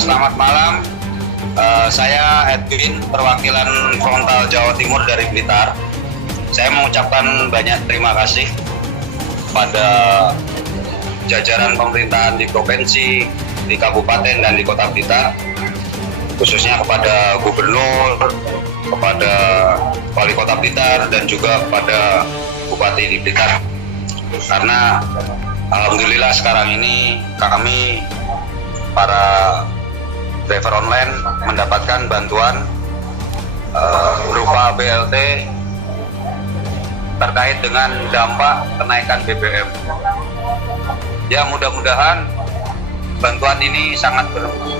Selamat malam. Saya Edwin, perwakilan Frontal Jawa Timur dari Blitar. Saya mengucapkan banyak terima kasih pada jajaran pemerintahan di provinsi, di kabupaten, dan di kota Blitar, khususnya kepada gubernur, kepada wali kota Blitar, dan juga kepada bupati di Blitar. Karena alhamdulillah sekarang ini kami para driver online mendapatkan bantuan berupa BLT terkait dengan dampak kenaikan BBM. Ya, mudah-mudahan bantuan ini sangat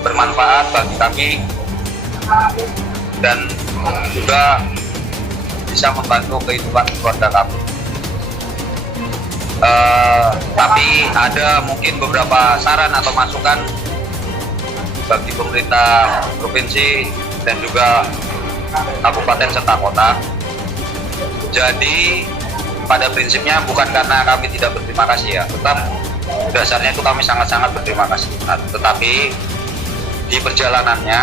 bermanfaat bagi kami dan juga bisa membantu kehidupan keluarga kami. Tapi ada mungkin beberapa saran atau masukan bagi pemerintah provinsi dan juga kabupaten serta kota. Jadi pada prinsipnya bukan karena kami tidak berterima kasih ya, tetap dasarnya itu kami sangat-sangat berterima kasih. Nah, tetapi di perjalanannya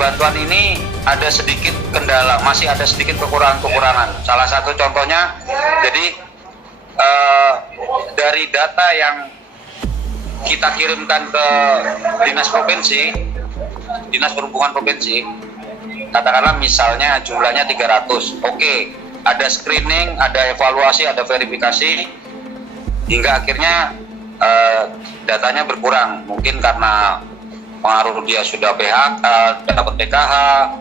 bantuan ini ada sedikit kendala, masih ada sedikit kekurangan. Salah satu contohnya, jadi dari data yang kita kirimkan ke dinas provinsi, dinas perhubungan provinsi, katakanlah misalnya jumlahnya 300. Oke, ada screening, ada evaluasi, ada verifikasi, hingga akhirnya datanya berkurang. Mungkin karena pengaruh dia sudah PHK, dapat PKH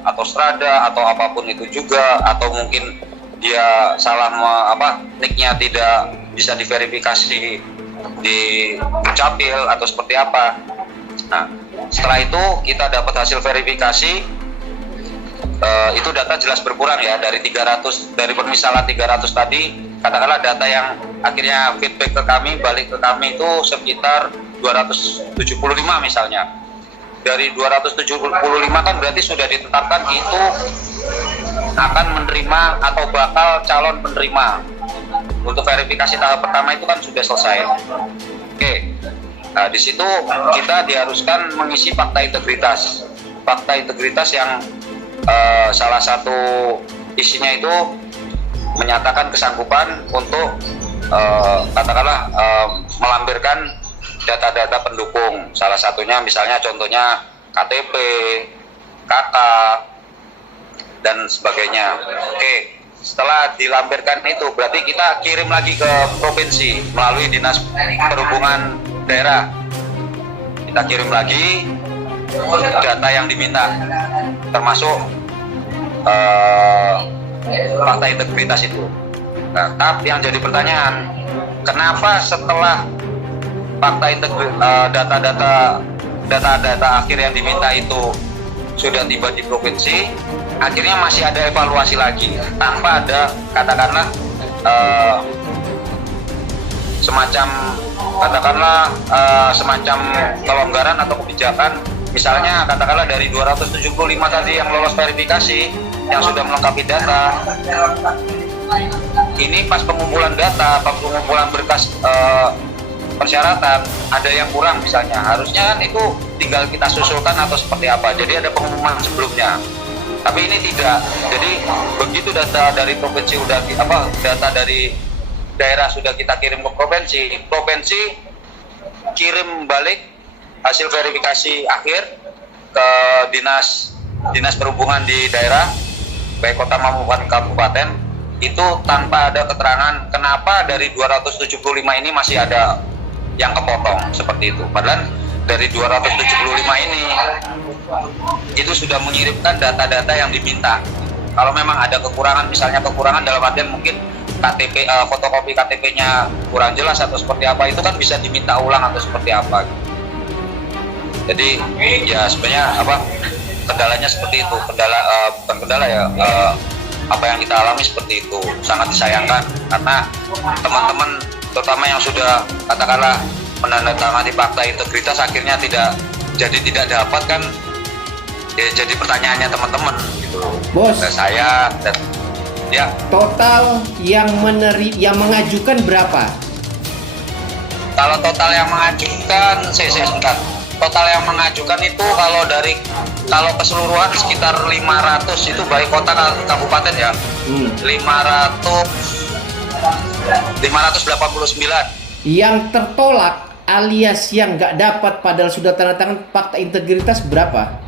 atau strada atau apapun itu juga, atau mungkin dia salah nicknya tidak bisa diverifikasi di Dukcapil atau seperti apa. Nah, setelah itu kita dapat hasil verifikasi, itu data jelas berkurang ya, dari 300, dari permisalan 300 tadi, katakanlah data yang akhirnya feedback ke kami, balik ke kami itu sekitar 275 misalnya. Dari 275 kan berarti sudah ditetapkan itu akan menerima atau bakal calon penerima. Untuk verifikasi tahap pertama itu kan sudah selesai. Oke. Nah, di situ kita diharuskan mengisi fakta integritas. Fakta integritas yang salah satu isinya itu menyatakan kesanggupan untuk katakanlah melampirkan data-data pendukung. Salah satunya misalnya contohnya KTP, KK, dan sebagainya. Oke, setelah dilampirkan itu berarti kita kirim lagi ke provinsi melalui dinas perhubungan daerah. Kita kirim lagi data yang diminta, termasuk fakta integritas itu. Nah, tapi yang jadi pertanyaan, kenapa setelah fakta data-data akhir yang diminta itu sudah tiba di provinsi, akhirnya masih ada evaluasi lagi tanpa ada katakanlah semacam kelonggaran atau kebijakan. Misalnya katakanlah dari 275 tadi yang lolos verifikasi, yang sudah melengkapi data, ini pas pengumpulan data, pas pengumpulan berkas persyaratan ada yang kurang misalnya, harusnya kan itu tinggal kita susulkan atau seperti apa, jadi ada pengumuman sebelumnya. Tapi ini tidak. Jadi begitu data dari provinsi data dari daerah sudah kita kirim ke provinsi kirim balik hasil verifikasi akhir ke dinas perhubungan di daerah, baik kota maupun kabupaten, itu tanpa ada keterangan kenapa dari 275 ini masih ada yang kepotong seperti itu. Padahal dari 275 ini itu sudah mengirimkan data-data yang diminta. Kalau memang ada kekurangan, misalnya kekurangan dalam artian mungkin KTP, fotokopi KTP-nya kurang jelas atau seperti apa, itu kan bisa diminta ulang atau seperti apa. Jadi ya sebenarnya kendalanya seperti itu. Bukan kendala ya, apa yang kita alami seperti itu. Sangat disayangkan karena teman-teman terutama yang sudah katakanlah menandatangani fakta integritas akhirnya tidak dapat kan, ya jadi pertanyaannya teman-teman gitu. Bos, saya dan ya total yang mengajukan berapa? Kalau total yang mengajukan, sebentar. Total yang mengajukan itu kalau keseluruhan sekitar 500 itu baik kota kabupaten ya. 589. Yang tertolak alias yang nggak dapat padahal sudah tanda tangan fakta integritas berapa?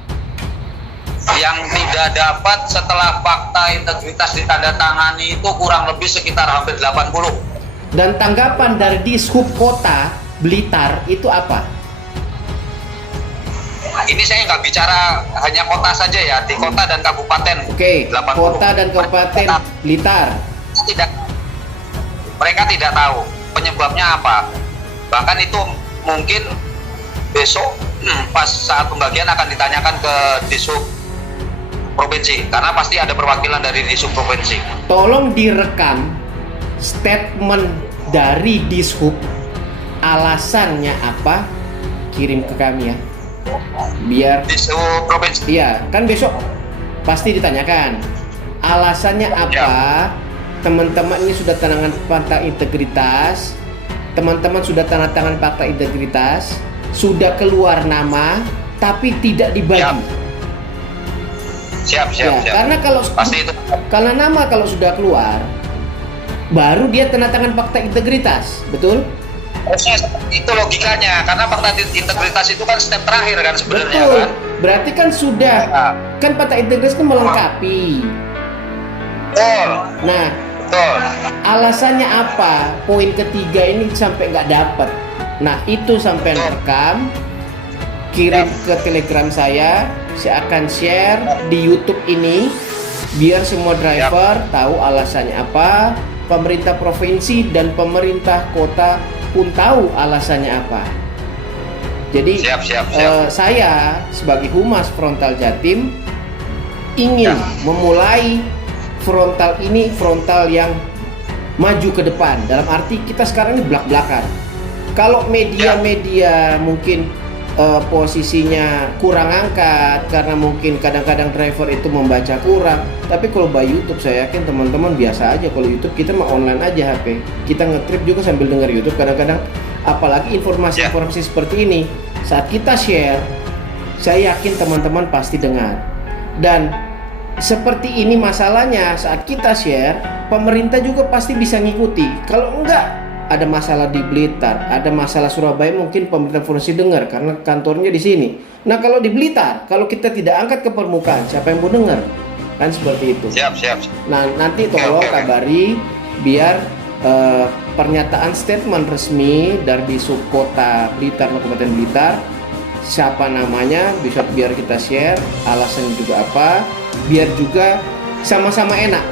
Yang tidak dapat setelah fakta integritas ditandatangani itu kurang lebih sekitar hampir 80. Dan tanggapan dari Dishub Kota Blitar itu apa? Ini saya nggak bicara hanya kota saja ya, di kota dan kabupaten. Oke, 80. kota dan kabupaten Blitar. Mereka tidak tahu penyebabnya apa. Bahkan itu mungkin besok pas saat pembagian akan ditanyakan ke Dishub Provinsi, karena pasti ada perwakilan dari Dishub Provinsi. Tolong direkam statement dari Dishub, alasannya apa, kirim ke kami ya. Biar Dishub Provinsi. iya, kan besok pasti ditanyakan alasannya apa. Ya. Teman-teman ini sudah tangan fakta integritas, teman-teman sudah tanda tangan fakta integritas, sudah keluar nama tapi tidak dibagi. Siap. Karena kalau pasti itu. karena nama kalau sudah keluar baru dia tanda tangan fakta integritas, betul? Harusnya seperti itu logikanya, karena fakta integritas itu kan step terakhir kan sebenarnya. Betul. Kan. Berarti kan sudah kan fakta integritas kan melengkapi. Betul. Nah, Betul. alasannya apa? Poin ketiga ini sampai nggak dapat. Nah, itu sampai rekam, kirim ke Telegram saya akan share di YouTube ini biar semua driver tahu alasannya apa. Pemerintah provinsi dan pemerintah kota pun tahu alasannya apa. Jadi saya sebagai Humas Frontal Jatim ingin memulai frontal ini frontal yang maju ke depan. Dalam arti kita sekarang ini belak-belakan. Kalau media-media mungkin posisinya kurang angkat karena mungkin kadang-kadang driver itu membaca kurang. Tapi kalau by YouTube saya yakin teman-teman biasa aja. Kalau YouTube kita mah online aja HP. Kita ngetrip juga sambil dengar YouTube kadang-kadang. Apalagi informasi-informasi seperti ini saat kita share, saya yakin teman-teman pasti dengar. Dan seperti ini masalahnya saat kita share, pemerintah juga pasti bisa ngikuti. Kalau enggak, ada masalah di Blitar, ada masalah Surabaya, mungkin pemerintah provinsi dengar karena kantornya di sini. Nah, kalau di Blitar, kalau kita tidak angkat ke permukaan, siapa yang mau dengar? Kan seperti itu. Siap. Nah, nanti tolong kabari biar pernyataan statement resmi dari Subkota Blitar, Kabupaten Blitar, siapa namanya, bisa biar kita share, alasannya juga apa, biar juga sama-sama enak.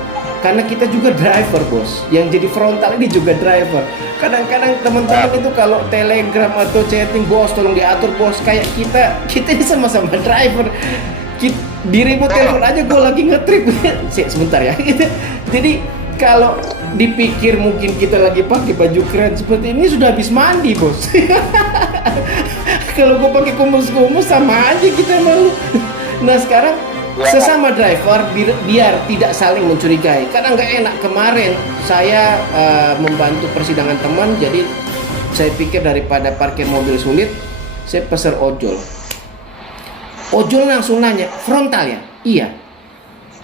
Karena kita juga driver, bos. Yang jadi frontal ini juga driver. Kadang-kadang teman-teman itu kalau telegram atau chatting, bos tolong diatur, bos. Kayak kita ini sama-sama driver. Di remote telepon aja gue lagi ngetrip. Sebentar ya. Jadi kalau dipikir mungkin kita lagi pakai baju keren seperti ini sudah habis mandi, bos. Kalau gue pakai kumus-kumus sama aja kita mau. Nah sekarang sesama driver biar tidak saling mencurigai. Karena nggak enak. Kemarin saya membantu persidangan teman, jadi saya pikir daripada parkir mobil sulit, saya pesan ojol. Ojol langsung nanya, frontal ya? Iya.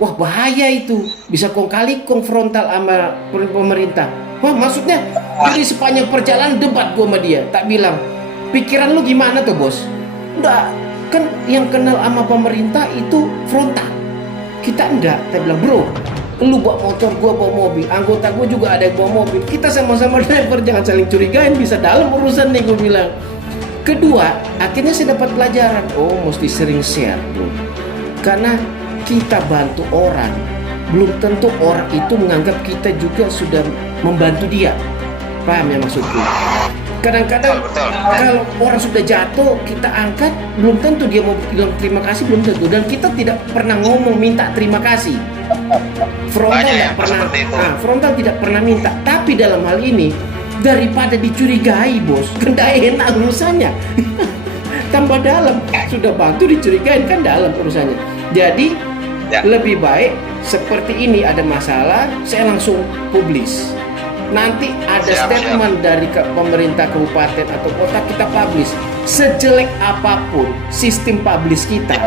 Wah bahaya itu, bisa kong kali kong frontal sama pemerintah. Wah maksudnya, jadi sepanjang perjalanan debat gue sama dia. Tak bilang, pikiran lu gimana tuh bos? Udah, kan yang kenal sama pemerintah itu frontal. Kita enggak. Kita bilang, bro, lu bawa motor, gua bawa mobil, anggota gua juga ada yang bawa mobil, kita sama-sama driver, jangan saling curigain, bisa dalam urusan nih, gua bilang. Kedua, akhirnya saya dapat pelajaran, oh mesti sering share, bro, karena kita bantu orang, belum tentu orang itu menganggap kita juga sudah membantu dia. Paham ya maksudku? Kadang-kadang kalau orang sudah jatuh kita angkat, belum tentu dia mau bilang terima kasih, belum tentu. Dan kita tidak pernah ngomong minta terima kasih. Frontal tidak pernah. Frontal tidak pernah minta. Tapi dalam hal ini daripada dicurigai, bos, kan enak urusannya. Tambah dalam, sudah bantu dicurigai kan dalam urusannya. Jadi lebih baik seperti ini ada masalah, saya langsung publis. Nanti ada Siap, statement dari pemerintah kabupaten atau kota, kita publish. Sejelek apapun sistem publish kita,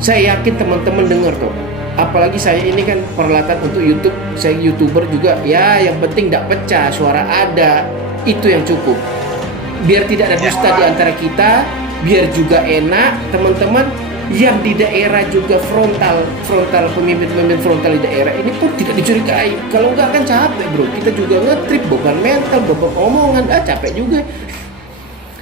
saya yakin teman-teman dengar tuh. Apalagi saya ini kan peralatan untuk YouTube, saya YouTuber juga. Ya, yang penting tidak pecah, suara ada, itu yang cukup. Biar tidak ada dusta di antara kita, biar juga enak teman-teman yang di daerah juga frontal pemimpin frontal di daerah ini pun tidak dicurigai. Kalau enggak kan capek bro, kita juga ngetrip, beban mental, beban omongan, capek juga.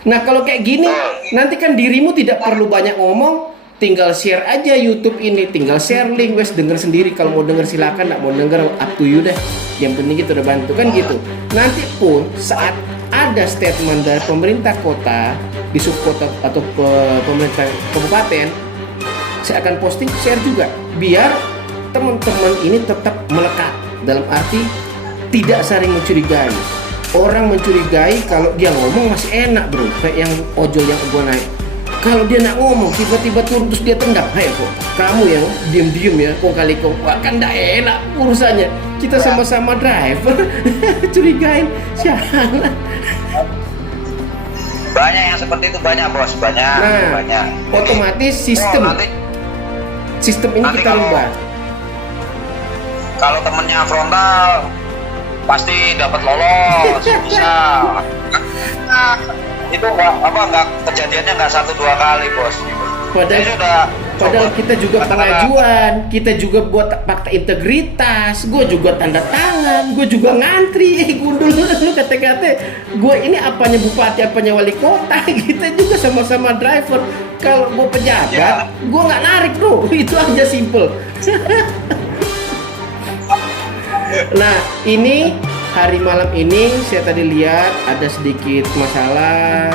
Nah kalau kayak gini nanti kan dirimu tidak perlu banyak ngomong, tinggal share aja YouTube ini, tinggal share link, wes denger sendiri. Kalau mau denger silakan, nggak mau denger up to you deh. Yang penting kita udah bantu kan gitu. Nanti pun saat ada statement dari pemerintah kota, di subkota atau pemerintah kabupaten, saya akan posting, share juga, biar teman-teman ini tetap melekat. Dalam arti tidak saling mencurigai. Orang mencurigai kalau dia ngomong masih enak bro, kayak yang ojol yang gua naik. Kalau dia nak ngomong tiba-tiba turun terus dia tendang, hai kok kamu yang diem-diem ya, kok kali kok kan nggak enak urusannya. Kita sama-sama driver, curigain, sialan. Banyak yang seperti itu, banyak bos, banyak. Nah, banyak. otomatis sistem ini nanti kita rubah. Kalau temennya frontal pasti dapat lolos, bisa. Itu nggak kejadiannya nggak 1-2 kali bos. Padahal kita juga pengajuan, kita juga buat fakta integritas, gue juga tanda tangan, gue juga ngantri, gundul lu kata-kata, gue ini apanya bupati, apanya wali kota, kita juga sama-sama driver. Kalau gue pejabat, gue nggak narik bro, itu aja simple. Nah ini hari malam ini saya tadi lihat ada sedikit masalah.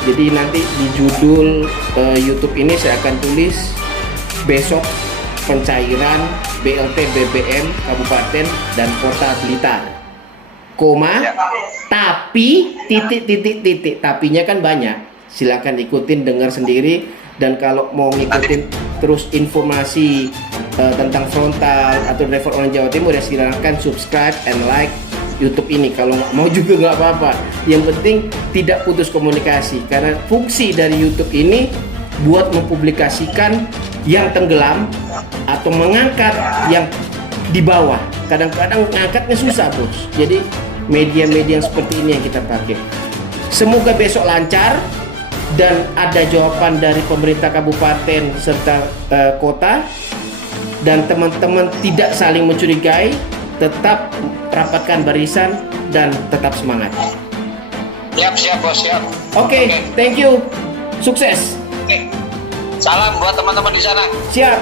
Jadi nanti di judul YouTube ini saya akan tulis besok pencairan BLT BBM Kabupaten dan Kota Blitar, koma, tapi titik, tapinya kan banyak. Silakan ikutin, dengar sendiri. Dan kalau mau ngikutin terus informasi tentang frontal atau driver orang Jawa Timur, ya silakan subscribe and like YouTube ini. Kalau nggak mau juga nggak apa-apa. Yang penting tidak putus komunikasi, karena fungsi dari YouTube ini buat mempublikasikan yang tenggelam atau mengangkat yang di bawah. Kadang-kadang ngangkatnya susah bos. Jadi media-media seperti ini yang kita pakai. Semoga besok lancar dan ada jawaban dari pemerintah kabupaten serta kota, dan teman-teman tidak saling mencurigai. Tetap rapatkan barisan dan tetap semangat. Siap bos, siap. Oke, thank you. Sukses. Oke. Salam buat teman-teman di sana. Siap.